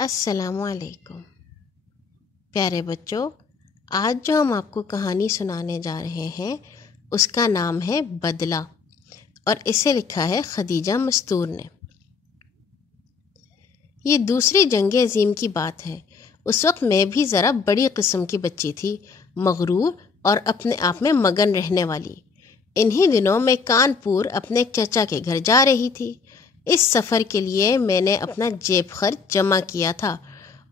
السلام علیکم پیارے بچوں، آج جو ہم آپ کو کہانی سنانے جا رہے ہیں اس کا نام ہے بدلہ، اور اسے لکھا ہے خدیجہ مستور نے۔ یہ دوسری جنگ عظیم کی بات ہے۔ اس وقت میں بھی ذرا بڑی قسم کی بچی تھی، مغرور اور اپنے آپ میں مگن رہنے والی۔ انہی دنوں میں کانپور اپنے ایک چچا کے گھر جا رہی تھی۔ اس سفر کے لیے میں نے اپنا جیب خرچ جمع کیا تھا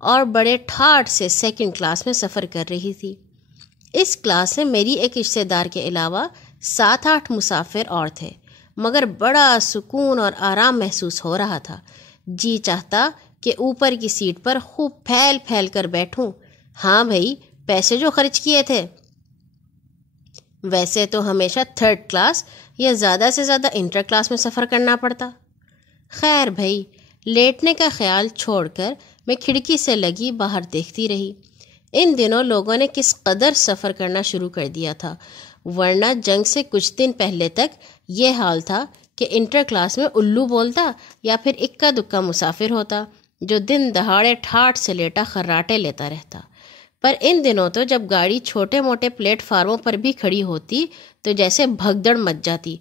اور بڑے ٹھاٹھ سے سیکنڈ کلاس میں سفر کر رہی تھی۔ اس کلاس میں میری ایک رشتہ دار کے علاوہ 7-8 مسافر اور تھے، مگر بڑا سکون اور آرام محسوس ہو رہا تھا۔ جی چاہتا کہ اوپر کی سیٹ پر خوب پھیل پھیل کر بیٹھوں۔ ہاں بھائی، پیسے جو خرچ کیے تھے۔ ویسے تو ہمیشہ 3rd کلاس یا زیادہ سے زیادہ انٹر کلاس میں سفر کرنا پڑتا۔ خیر بھائی، لیٹنے کا خیال چھوڑ کر میں کھڑکی سے لگی باہر دیکھتی رہی۔ ان دنوں لوگوں نے کس قدر سفر کرنا شروع کر دیا تھا، ورنہ جنگ سے کچھ دن پہلے تک یہ حال تھا کہ انٹر کلاس میں الو بولتا یا پھر اکا دکا مسافر ہوتا جو دن دہاڑے ٹھاٹھ سے لیٹا خراٹے لیتا رہتا۔ پر ان دنوں تو جب گاڑی چھوٹے موٹے پلیٹ فارموں پر بھی کھڑی ہوتی تو جیسے بھگدڑ مچ جاتی۔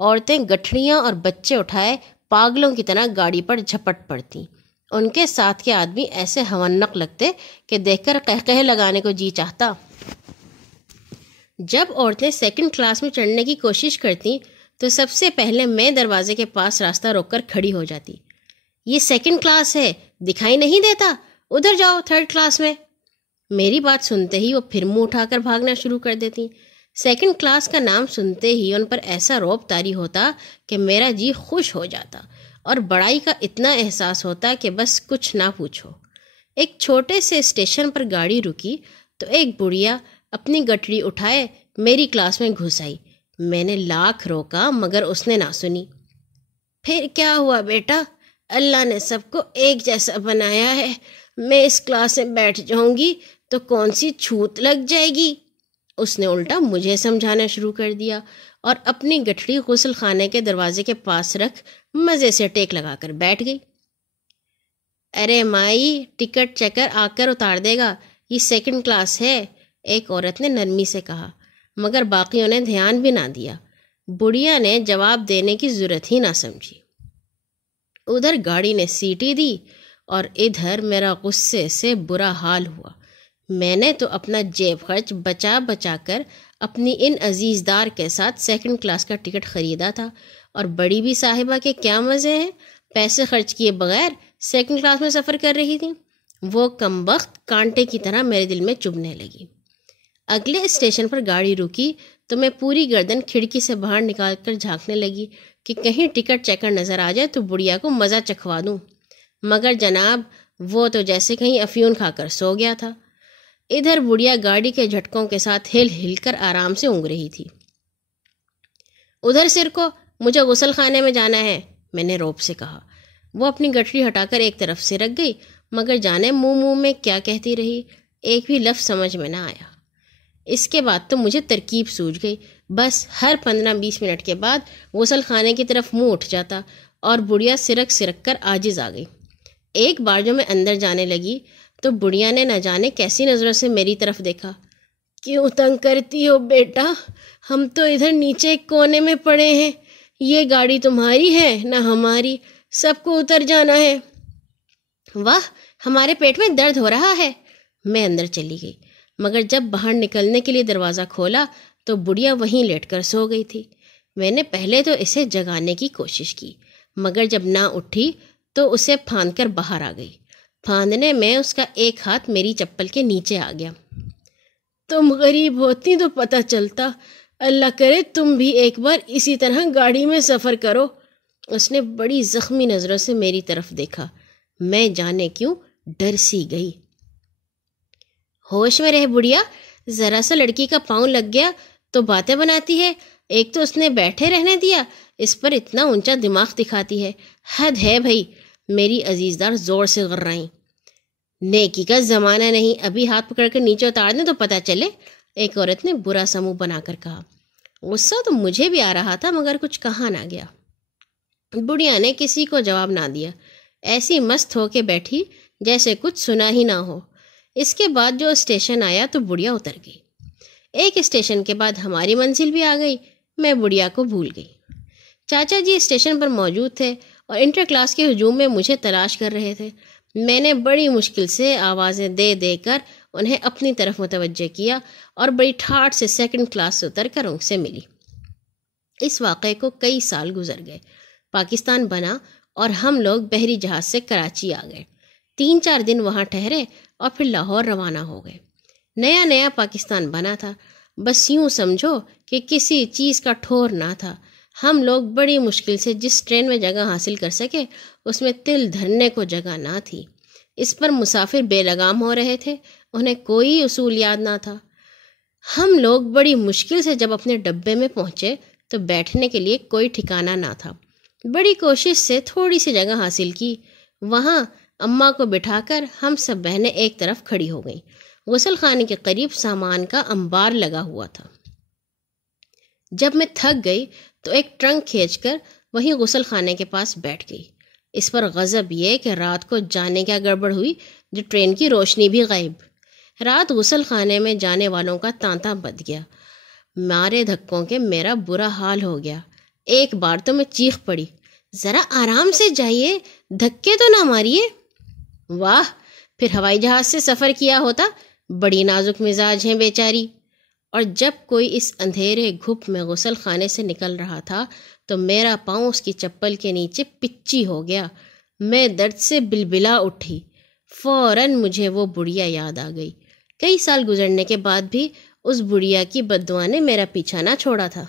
عورتیں گٹھڑیاں اور بچے اٹھائے پاگلوں کی طرح گاڑی پر جھپٹ پڑتی۔ ان کے ساتھ کے آدمی ایسے ہونق لگتے کہ دیکھ کر قہقہے لگانے کو جی چاہتا۔ جب عورتیں سیکنڈ کلاس میں چڑھنے کی کوشش کرتی تو سب سے پہلے میں دروازے کے پاس راستہ روک کر کھڑی ہو جاتی۔ یہ سیکنڈ کلاس ہے، دکھائی نہیں دیتا؟ ادھر جاؤ 3rd کلاس میں۔ میری بات سنتے ہی وہ پھر منہ اٹھا کر بھاگنا شروع کر دیتی۔ سیکنڈ کلاس کا نام سنتے ہی ان پر ایسا رعب طاری ہوتا کہ میرا جی خوش ہو جاتا اور بڑائی کا اتنا احساس ہوتا کہ بس کچھ نہ پوچھو۔ ایک چھوٹے سے اسٹیشن پر گاڑی رکی تو ایک بڑھیا اپنی گٹڑی اٹھائے میری کلاس میں گھس آئی۔ میں نے لاکھ روکا مگر اس نے نہ سنی۔ پھر کیا ہوا بیٹا؟ اللہ نے سب کو ایک جیسا بنایا ہے۔ میں اس کلاس میں بیٹھ جاؤں گی تو کون سی چھوت لگ جائے گی؟ اس نے الٹا مجھے سمجھانا شروع کر دیا اور اپنی گٹھڑی غسل خانے کے دروازے کے پاس رکھ مزے سے ٹیک لگا کر بیٹھ گئی۔ ارے مائی، ٹکٹ چیکر آ کر اتار دے گا، یہ سیکنڈ کلاس ہے، ایک عورت نے نرمی سے کہا، مگر باقیوں نے دھیان بھی نہ دیا۔ بڑھیا نے جواب دینے کی ضرورت ہی نہ سمجھی۔ ادھر گاڑی نے سیٹی دی اور ادھر میرا غصے سے برا حال ہوا۔ میں نے تو اپنا جیب خرچ بچا بچا کر اپنی ان عزیز دار کے ساتھ سیکنڈ کلاس کا ٹکٹ خریدا تھا، اور بڑی بھی صاحبہ کے کیا مزے ہیں، پیسے خرچ کیے بغیر سیکنڈ کلاس میں سفر کر رہی تھی۔ وہ کمبخت کانٹے کی طرح میرے دل میں چبھنے لگی۔ اگلے اسٹیشن پر گاڑی رکی تو میں پوری گردن کھڑکی سے باہر نکال کر جھانکنے لگی کہ کہیں ٹکٹ چیکر نظر آ جائے تو بڑھیا کو مزہ چکھوا دوں، مگر جناب وہ تو جیسے کہیں افیون کھا کر سو گیا تھا۔ ادھر بڑھیا گاڑی کے جھٹکوں کے ساتھ ہل ہل کر آرام سے اونگ رہی تھی۔ ادھر سر کو، مجھے غسل خانے میں جانا ہے، میں نے روب سے کہا۔ وہ اپنی گٹھڑی ہٹا کر ایک طرف سے رکھ گئی، مگر جانے منہ میں کیا کہتی رہی، ایک بھی لفظ سمجھ میں نہ آیا۔ اس کے بعد تو مجھے ترکیب سوجھ گئی۔ بس ہر 15-20 منٹ کے بعد غسل خانے کی طرف منہ اٹھ جاتا اور بڑھیا سرک سرک کر عاجز آ گئی۔ ایک بار جو میں اندر جانے لگی تو بڑھیا نے نہ جانے کیسی نظروں سے میری طرف دیکھا۔ کیوں تنگ کرتی ہو بیٹا؟ ہم تو ادھر نیچے کونے میں پڑے ہیں، یہ گاڑی تمہاری ہے نہ ہماری، سب کو اتر جانا ہے۔ واہ، ہمارے پیٹ میں درد ہو رہا ہے۔ میں اندر چلی گئی، مگر جب باہر نکلنے کے لیے دروازہ کھولا تو بڑھیا وہیں لیٹ کر سو گئی تھی۔ میں نے پہلے تو اسے جگانے کی کوشش کی، مگر جب نہ اٹھی تو اسے پھاند کر باہر آ گئی۔ پھاندنے میں اس کا ایک ہاتھ میری چپل کے نیچے آ گیا۔ تم غریب ہوتی تو پتہ چلتا، اللہ کرے تم بھی ایک بار اسی طرح گاڑی میں سفر کرو۔ اس نے بڑی زخمی نظروں سے میری طرف دیکھا۔ میں جانے کیوں ڈر سی گئی۔ ہوش میں رہ بڑھیا، ذرا سا لڑکی کا پاؤں لگ گیا تو باتیں بناتی ہے۔ ایک تو اس نے بیٹھے رہنے دیا، اس پر اتنا اونچا دماغ دکھاتی ہے، حد ہے بھائی۔ میری عزیز دار زور سے غرائیں۔ نیکی کا زمانہ نہیں، ابھی ہاتھ پکڑ کر نیچے اتار دیں تو پتہ چلے، ایک عورت نے برا سا منہ بنا کر کہا۔ غصہ تو مجھے بھی آ رہا تھا مگر کچھ کہا نہ گیا۔ بڑھیا نے کسی کو جواب نہ دیا، ایسی مست ہو کے بیٹھی جیسے کچھ سنا ہی نہ ہو۔ اس کے بعد جو اسٹیشن آیا تو بڑھیا اتر گئی۔ ایک اسٹیشن کے بعد ہماری منزل بھی آ گئی۔ میں بڑھیا کو بھول گئی۔ چاچا جی اسٹیشن پر موجود تھے اور انٹر کلاس کے ہجوم میں مجھے تلاش کر رہے تھے۔ میں نے بڑی مشکل سے آوازیں دے دے کر انہیں اپنی طرف متوجہ کیا اور بڑی ٹھاٹھ سے سیکنڈ کلاس سے اتر کر ان سے ملی۔ اس واقعے کو کئی سال گزر گئے۔ پاکستان بنا اور ہم لوگ بحری جہاز سے کراچی آ گئے۔ 3-4 دن وہاں ٹھہرے اور پھر لاہور روانہ ہو گئے۔ نیا نیا پاکستان بنا تھا، بس یوں سمجھو کہ کسی چیز کا ٹھور نہ تھا۔ ہم لوگ بڑی مشکل سے جس ٹرین میں جگہ حاصل کر سکے اس میں تل دھرنے کو جگہ نہ تھی۔ اس پر مسافر بے لگام ہو رہے تھے، انہیں کوئی اصول یاد نہ تھا۔ ہم لوگ بڑی مشکل سے جب اپنے ڈبے میں پہنچے تو بیٹھنے کے لیے کوئی ٹھکانہ نہ تھا۔ بڑی کوشش سے تھوڑی سی جگہ حاصل کی۔ وہاں اماں کو بٹھا کر ہم سب بہنیں ایک طرف کھڑی ہو گئیں۔ غسل خانے کے قریب سامان کا انبار لگا ہوا تھا۔ جب میں تھک گئی تو ایک ٹرنک کھینچ کر وہیں غسل خانے کے پاس بیٹھ گئی۔ اس پر غضب یہ کہ رات کو جانے کیا گڑبڑ ہوئی جو ٹرین کی روشنی بھی غائب۔ رات غسل خانے میں جانے والوں کا تانتا بد گیا۔ مارے دھکوں کے میرا برا حال ہو گیا۔ ایک بار تو میں چیخ پڑی، ذرا آرام سے جائیے، دھکے تو نہ ماریے۔ واہ، پھر ہوائی جہاز سے سفر کیا ہوتا، بڑی نازک مزاج ہیں بیچاری۔ اور جب کوئی اس اندھیرے گھپ میں غسل خانے سے نکل رہا تھا تو میرا پاؤں اس کی چپل کے نیچے پچی ہو گیا۔ میں درد سے بلبلا اٹھی۔ فوراً مجھے وہ بڑھیا یاد آ گئی۔ کئی سال گزرنے کے بعد بھی اس بڑھیا کی بددعا نے میرا پیچھا نہ چھوڑا تھا۔